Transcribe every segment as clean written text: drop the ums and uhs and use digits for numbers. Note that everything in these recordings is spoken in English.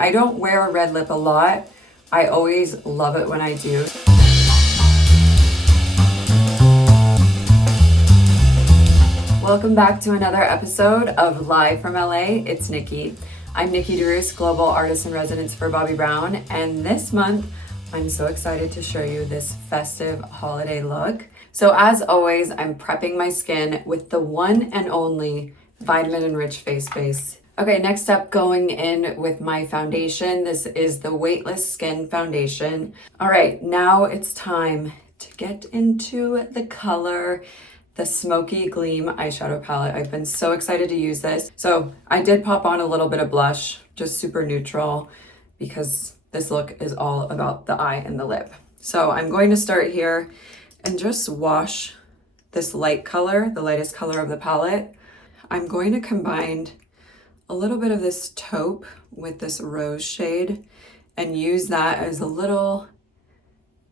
I don't wear a red lip a lot. I always love it when I do. Welcome back to another episode of Live from LA. It's Nikki. I'm Nikki DeRoos, Global Artist in Residence for Bobbi Brown, and this month I'm so excited to show you this festive holiday look. So as always, I'm prepping my skin with the one and only Vitamin Enriched Face Base. Okay, next up, going in with my foundation. This is the Weightless Skin Foundation. All right, now it's time to get into the color, the Smokey Gleam eyeshadow palette. I've been so excited to use this. So I did pop on a little bit of blush, just super neutral, because this look is all about the eye and the lip. So I'm going to start here and just wash this light color, the lightest color of the palette. I'm going to combine a little bit of this taupe with this rose shade and use that as a little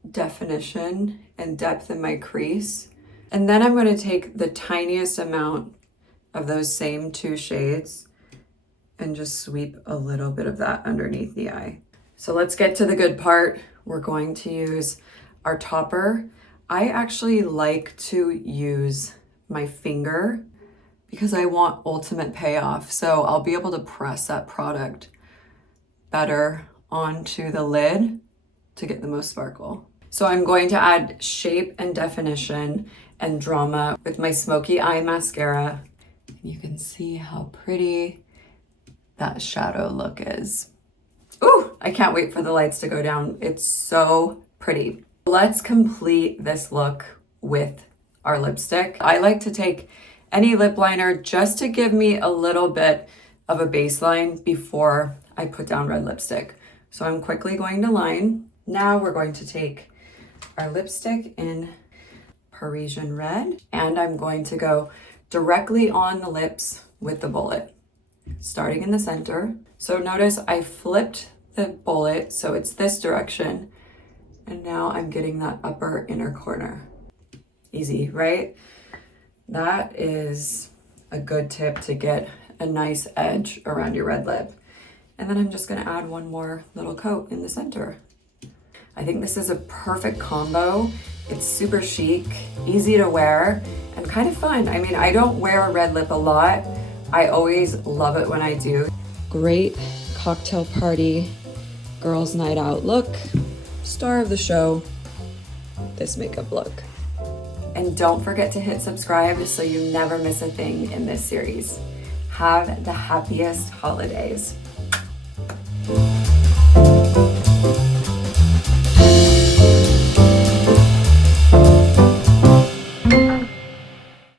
definition and depth in my crease. And then I'm going to take the tiniest amount of those same two shades and just sweep a little bit of that underneath the eye. So let's get to the good part. We're going to use our topper. I actually like to use my finger because I want ultimate payoff. So I'll be able to press that product better onto the lid to get the most sparkle. So I'm going to add shape and definition and drama with my Smoky Eye Mascara. You can see how pretty that shadow look is. Ooh, I can't wait for the lights to go down. It's so pretty. Let's complete this look with our lipstick. I like to take any lip liner just to give me a little bit of a baseline before I put down red lipstick. So I'm quickly going to line. Now we're going to take our lipstick in Parisian red, and I'm going to go directly on the lips with the bullet, starting in the center. So notice I flipped the bullet so it's this direction, and now I'm getting that upper inner corner. Easy, right? That is a good tip to get a nice edge around your red lip. And then I'm just gonna add one more little coat in the center. I think this is a perfect combo. It's super chic, easy to wear, and kind of fun. I mean, I don't wear a red lip a lot. I always love it when I do. Great cocktail party, girls' night out look. Star of the show, this makeup look. And don't forget to hit subscribe so you never miss a thing in this series. Have the happiest holidays.